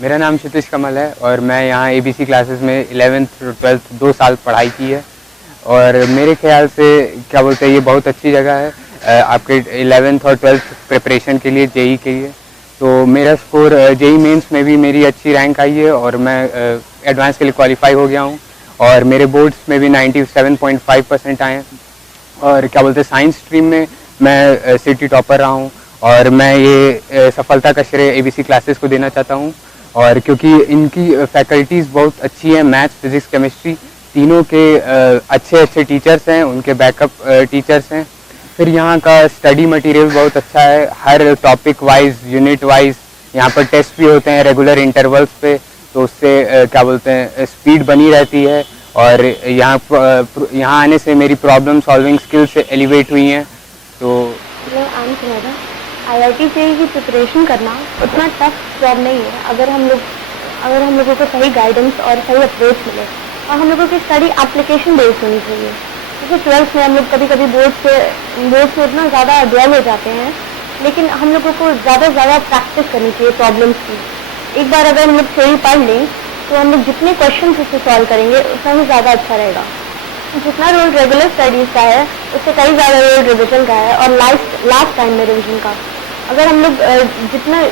मेरा नाम क्षितिज कमल है और मैं यहाँ एबीसी क्लासेस में 11th और 12th 2 साल पढ़ाई की है और मेरे ख्याल से क्या बोलते हैं ये बहुत अच्छी जगह है आपके 11th और 12th प्रिपरेशन के लिए जेई के लिए। तो मेरा स्कोर जेई मेंस में भी मेरी अच्छी रैंक आई है और मैं एडवांस के लिए क्वालिफाई हो गया हूँ और मेरे बोर्ड्स में भी 97.5% आए हैं और क्या बोलते हैं साइंस स्ट्रीम में मैं सिटी टॉपर रहा हूँ और मैं ये सफलता का श्रेय एबीसी क्लासेस को देना चाहता हूँ और क्योंकि इनकी फैकल्टीज़ बहुत अच्छी है, मैथ्स फिज़िक्स केमिस्ट्री तीनों के अच्छे टीचर्स हैं, उनके बैकअप टीचर्स हैं। फिर यहाँ का स्टडी मटेरियल बहुत अच्छा है, हर टॉपिक वाइज यूनिट वाइज यहाँ पर टेस्ट भी होते हैं रेगुलर इंटरवल्स पे, तो उससे क्या बोलते हैं स्पीड बनी रहती है और यहाँ आने से मेरी प्रॉब्लम सॉल्विंग स्किल्स एलिवेट हुई हैं। तो IIT जेईई की प्रिपरेशन करना उतना टफ जॉब नहीं है अगर हम लोगों को सही गाइडेंस और सही अप्रोच मिले और हम लोगों की स्टडी एप्लीकेशन बेस्ड होनी चाहिए। जैसे 12th में हम लोग कभी कभी बोर्ड्स में इतना ज़्यादा ड्वेल हो जाते हैं, लेकिन हम लोगों को ज़्यादा से ज़्यादा प्रैक्टिस करनी चाहिए प्रॉब्लम्स की। एक बार अगर हम लोग थ्योरी पढ़ लें तो हम लोग जितने क्वेश्चन उससे सॉल्व करेंगे उतना ही ज़्यादा अच्छा रहेगा। जितना रोल रेगुलर स्टडीज़ का है उससे कई ज़्यादा रोल रिविजन का है और लास्ट टाइम में रिविजन का। अगर हम लोग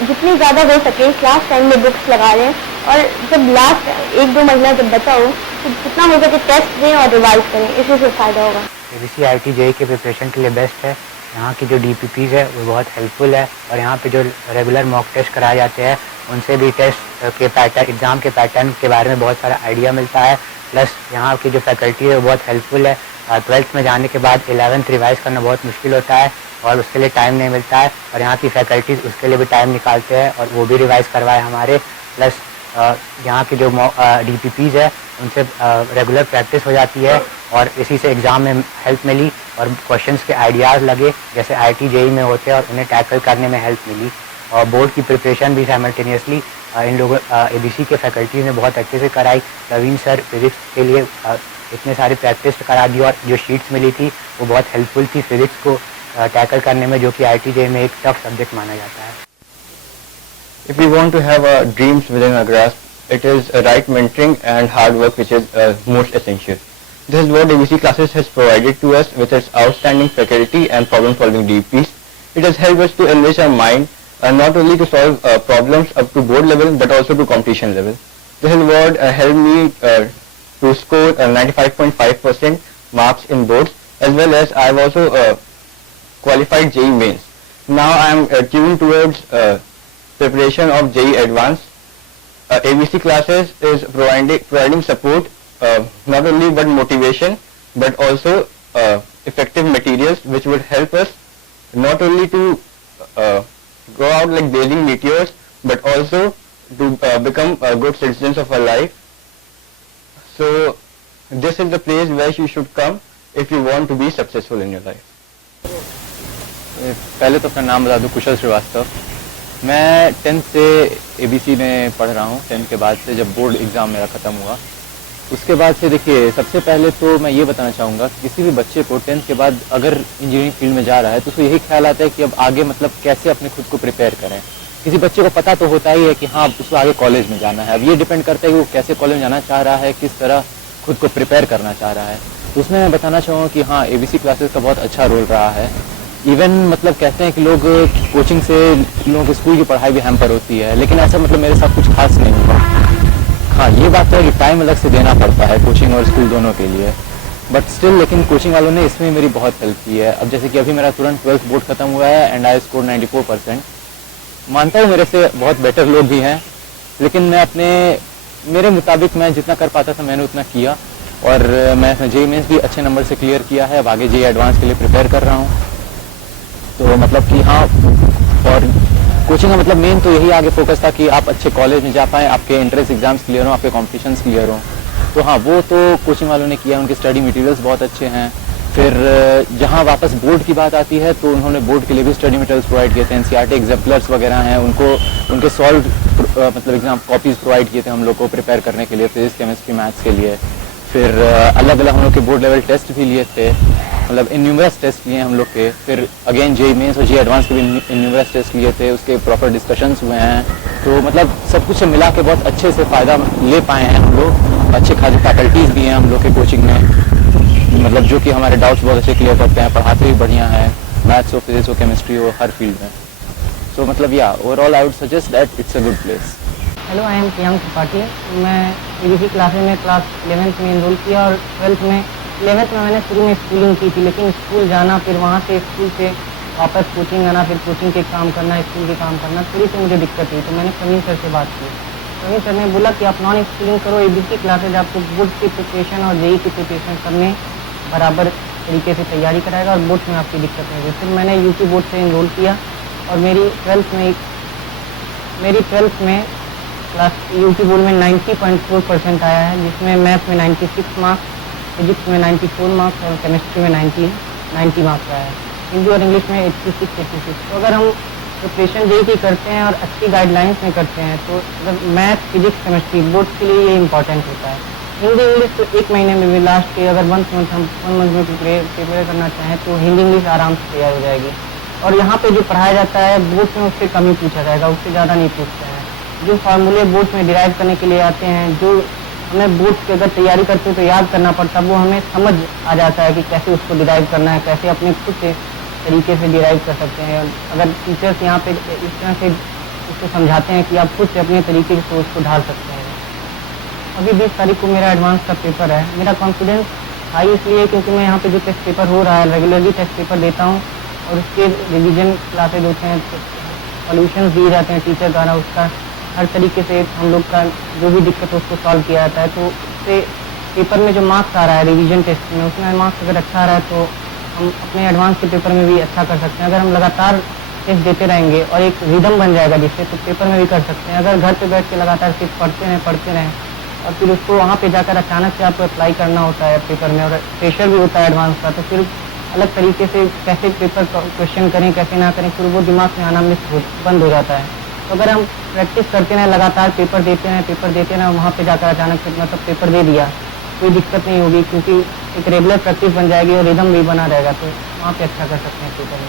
जितनी ज़्यादा हो सके लास्ट टाइम में बुक्स लगा लें और जब लास्ट 1-2 महीना जब बचा हो तो जितना हो सके टेस्ट दें और रिवाइज करें, इसी से फ़ायदा होगा। एबीसी IIT जेईई के प्रिपरेशन के लिए बेस्ट है। यहाँ की जो DPPs है वो बहुत हेल्पफुल है और यहाँ पे जो रेगुलर मॉक टेस्ट कराए जाते हैं उनसे भी टेस्ट के पैटर्न एग्ज़ाम के पैटर्न के बारे में बहुत सारा आइडिया मिलता है। प्लस यहाँ की जो फैकल्टी है वो बहुत हेल्पफुल है। 12th में जाने के बाद 11th रिवाइज़ करना बहुत मुश्किल होता है और उसके लिए टाइम नहीं मिलता है और यहाँ की फैकल्टीज़ उसके लिए भी टाइम निकालते हैं और वो भी रिवाइज़ करवाए हमारे। प्लस यहाँ के जो DPPs है उनसे रेगुलर प्रैक्टिस हो जाती है और इसी से एग्ज़ाम में हेल्प मिली और क्वेश्चंस के आइडियाज़ लगे जैसे IIT जेईई में होते हैं और उन्हें टैकल करने में हेल्प मिली। और बोर्ड की प्रिपरेशन भी साइमल्टेनियसली इन लोगों एबीसी के फैकल्टीज़ ने बहुत अच्छे से कराई। प्रवीण सर फिज़िक्स के लिए इतने सारी प्रैक्टिस करा दी और जो शीट्स मिली थी वो बहुत हेल्पफुल थी फिज़िक्स को टैकल करने में, जो कि IIT जेईई में एक टफ सब्जेक्ट माना जाता है। If we want to have our dreams within our grasp, it is right mentoring and hard work which is most essential. This is what ABC classes has provided to us with its outstanding faculty and problem-solving DPs. It has helped us to enrich our mind not only to solve problems up to board level but also to competition level. This is what helped me to score 95.5% marks in boards, as well as I have also qualified JEE mains. Now I am tuned towards preparation of JEE Advanced. ABC classes is providing support not only but motivation but also effective materials which would help us not only to go out like blazing meteors but also to become good citizens of our life. So this is the place where you should come if you want to be successful in your life. पहले तो अपना नाम बता दूं, कुशल श्रीवास्तव। मैं 10th से ABC में पढ़ रहा हूँ। 10th के बाद से जब बोर्ड एग्ज़ाम मेरा ख़त्म हुआ उसके बाद से देखिए, सबसे पहले तो मैं ये बताना चाहूँगा कि किसी भी बच्चे को 10th के बाद अगर इंजीनियरिंग फील्ड में जा रहा है तो उसको यही ख्याल आता है कि अब आगे मतलब कैसे अपने खुद को प्रिपेयर करें। किसी बच्चे को पता तो होता ही है कि हाँ उसको आगे कॉलेज में जाना है, अब ये डिपेंड करता है कि वो कैसे कॉलेज में जाना चाह रहा है, किस तरह खुद को प्रिपेयर करना चाह रहा है। तो उसमें मैं बताना चाहूँगा कि हाँ एबीसी क्लासेस का बहुत अच्छा रोल रहा है। इवन मतलब कहते हैं कि लोग कोचिंग से लोगों के स्कूल की पढ़ाई भी हैम्पर होती है, लेकिन ऐसा मतलब मेरे साथ कुछ खास नहीं हुआ। हाँ ये बात तो है कि टाइम अलग से देना पड़ता है कोचिंग और स्कूल दोनों के लिए, बट स्टिल लेकिन कोचिंग वालों ने इसमें मेरी बहुत हेल्प की है। अब जैसे कि अभी मेरा तुरंत 12th बोर्ड खत्म हुआ है एंड आई स्कोर 94%। मानता हूँ मेरे से बहुत बेटर लोग भी हैं, लेकिन मैं मेरे मुताबिक मैं जितना कर पाता था मैंने उतना किया और मैं जेईई मेंस भी अच्छे नंबर से क्लियर किया है। अब आगे जेईई एडवांस के लिए प्रिपेयर कर रहा हूँ। तो मतलब कि हाँ, और कोचिंग का मतलब मेन तो यही आगे फोकस था कि आप अच्छे कॉलेज में जा पाएँ, आपके एंट्रेंस एग्जाम्स क्लियर हों, आपके कॉम्पिटिशन्स क्लियर हों। तो हाँ वो तो कोचिंग वालों ने किया, उनके स्टडी मटेरियल्स बहुत अच्छे हैं। फिर जहाँ वापस बोर्ड की बात आती है तो उन्होंने बोर्ड के लिए भी स्टडी मटेरियल्स प्रोवाइड किए थे। एनसीईआरटी एग्जाम्पलर्स वगैरह हैं, उनके सॉल्व मतलब एग्जाम कॉपीज़ प्रोवाइड किए थे हम लोग को प्रिपेयर करने के लिए, फिजिक्स केमिस्ट्री मैथ्स के लिए। फिर अलग अलग हम लोग के बोर्ड लेवल टेस्ट भी लिए थे। मतलब न्यूमरस टेस्ट लिए हैं हम लोग के, फिर अगेन जेई मेंस और जेई एडवांस के भी न्यूमरस टेस्ट लिए थे, उसके प्रॉपर डिस्कशंस हुए हैं। तो मतलब सब कुछ मिला के बहुत अच्छे से फ़ायदा ले पाए हैं हम लोग। अच्छे खासे फैकल्टीज़ भी हैं हम लोग के कोचिंग में, मतलब जो कि हमारे डाउट्स बहुत अच्छे क्लियर करते हैं, पढ़ाते भी बढ़िया है, मैथ्स हो, फिजिक्स हो, केमिस्ट्री हो, हर फील्ड में। सो मतलब या overall I would suggest that it's a good place. Hello, I am Priyank Tripathi. मैं एबीसी क्लासेस में क्लास 11th में एनरोल किया और 12th में 11th में मैंने शुरू में स्कूलिंग की थी, लेकिन स्कूल जाना, फिर वहाँ से स्कूल से वापस कोचिंग आना, फिर कोचिंग के काम करना, स्कूल के काम करना, थोड़ी सी मुझे दिक्कत हुई। तो मैंने प्रवीण सर से बात की। प्रवीण सर ने बोला कि आप नॉन स्कूलिंग करो, एबीसी क्लासेज आपको बोर्ड की प्रिपरेशन और जेई की प्रिपरेशन करने बराबर तरीके से तैयारी कराएगा और बोर्ड में आपकी दिक्कत नहीं होगी। फिर मैंने यूपी बोर्ड से एनरोल किया और मेरी 12th में क्लास यूपी बोर्ड में 90.4% आया है, जिसमें मैथ में 96 मार्क्स, फिजिक्स में 94 मार्क्स और केमिस्ट्री में 90 मार्क्स आया है। हिंदी और इंग्लिश में 86। तो अगर हम प्रिपरेशन जेई की करते हैं और अच्छी गाइडलाइंस में करते हैं तो अगर मैथ, फिजिक्स, केमिस्ट्री बोर्ड के लिए ये इंपॉर्टेंट होता है। हिंदी इंग्लिश तो 1 महीने में भी लास्ट के अगर 1 मंथ में प्रिपेयर करना चाहें तो हिंदी इंग्लिश आराम से तैयार हो जाएगी। और यहाँ पे जो पढ़ाया जाता है बोर्ड में उससे कम ही पूछा जाएगा, उससे ज़्यादा नहीं पूछते हैं। जो फार्मूले बोर्ड में डिराइव करने के लिए आते हैं, जो हमें बोर्ड की अगर तैयारी करते हो तो याद करना पड़ता है, वो हमें समझ आ जाता है कि कैसे उसको डिराइव करना है, कैसे अपने खुद से तरीके से डिराइव कर सकते हैं। अगर टीचर्स यहाँ पे इस तरह से उसको समझाते हैं कि आप खुद से अपने तरीके से उसको ढाल सकते हैं। अभी 20 तारीख को मेरा एडवांस का पेपर है। मेरा कॉन्फिडेंस हाई इसलिए क्योंकि मैं यहाँ पे जो टेस्ट पेपर हो रहा है रेगुलरली टेस्ट पेपर देता हूँ और उसके रिवीजन क्लासेज होते हैं, सॉल्यूशंस दिए जाते हैं टीचर द्वारा, उसका हर तरीके से हम लोग का जो भी दिक्कत है उसको सॉल्व किया जाता है। तो उससे पेपर में जो मार्क्स आ रहा है रिवीजन टेस्ट में, उसमें मार्क्स अगर अच्छा आ रहा है तो हम अपने एडवांस के पेपर में भी अच्छा कर सकते हैं। अगर हम लगातार टेस्ट देते रहेंगे और एक रिदम बन जाएगा जिससे, तो पेपर में भी कर सकते हैं। अगर घर पे बैठ के लगातार सिर्फ पढ़ते रहें और फिर उसको वहाँ पे जाकर अचानक से आपको अप्लाई करना होता है पेपर में और प्रेशर भी होता है एडवांस का, तो फिर अलग तरीके से कैसे पेपर क्वेश्चन करें कैसे ना करें, फिर वो दिमाग में आना बंद हो जाता है। तो अगर हम प्रैक्टिस करते रहें, लगातार पेपर देते हैं, वहाँ पे जाकर अचानक से मतलब पेपर दे दिया, कोई दिक्कत नहीं होगी क्योंकि एक रेगुलर प्रैक्टिस बन जाएगी और रिदम भी बना रहेगा, तो वहाँ पे अच्छा कर सकते हैं पेपर में।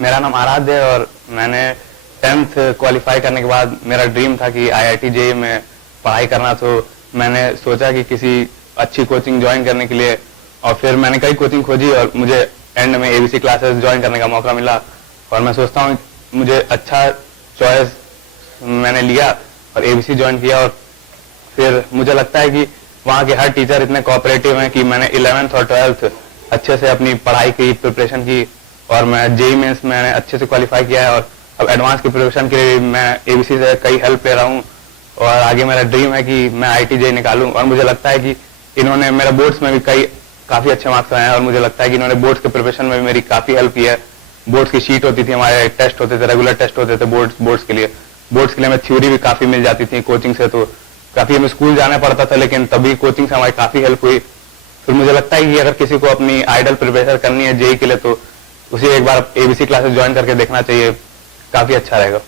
मेरा नाम आराध्य है और मैंने 10th क्वालिफाई करने के बाद मेरा ड्रीम था कि IIT JEE में पढ़ाई करना। तो मैंने सोचा कि किसी अच्छी कोचिंग ज्वाइन करने के लिए, और फिर मैंने कई कोचिंग खोजी और मुझे एंड में ABC क्लासेस ज्वाइन करने का मौका मिला। और मैं सोचता हूँ मुझे अच्छा चॉइस मैंने लिया और ABC ज्वाइन किया। और फिर मुझे लगता है कि वहाँ के हर टीचर इतने कोऑपरेटिव हैं कि मैंने 11th और 12th अच्छे से अपनी पढ़ाई की, प्रिपरेशन की, और मैं JEE मेंस मैंने अच्छे से क्वालिफाई किया है। और अब एडवांस की प्रिपरेशन के लिए मैं ABC से कई हेल्प ले रहा हूँ और आगे मेरा ड्रीम है कि मैं IIT JEE निकालूं। और मुझे लगता है कि इन्होंने मेरा बोर्ड्स में भी काफ़ी अच्छे मार्क्स आए हैं और मुझे लगता है कि इन्होंने बोर्ड्स के प्रिपरेशन में भी मेरी काफ़ी हेल्प की है। बोर्ड्स की शीट होती थी, हमारे टेस्ट होते थे, रेगुलर टेस्ट होते थे बोर्ड्स के लिए हमें थ्योरी भी काफ़ी मिल जाती थी कोचिंग से, तो काफ़ी हमें स्कूल जाना पड़ता था, लेकिन तभी कोचिंग से हमारी काफ़ी हेल्प हुई। फिर मुझे लगता है कि अगर किसी को अपनी आइडल प्रिपरेशन करनी है JEE के लिए तो उसे एक बार ABC क्लासेस ज्वाइन करके देखना चाहिए, काफ़ी अच्छा रहेगा।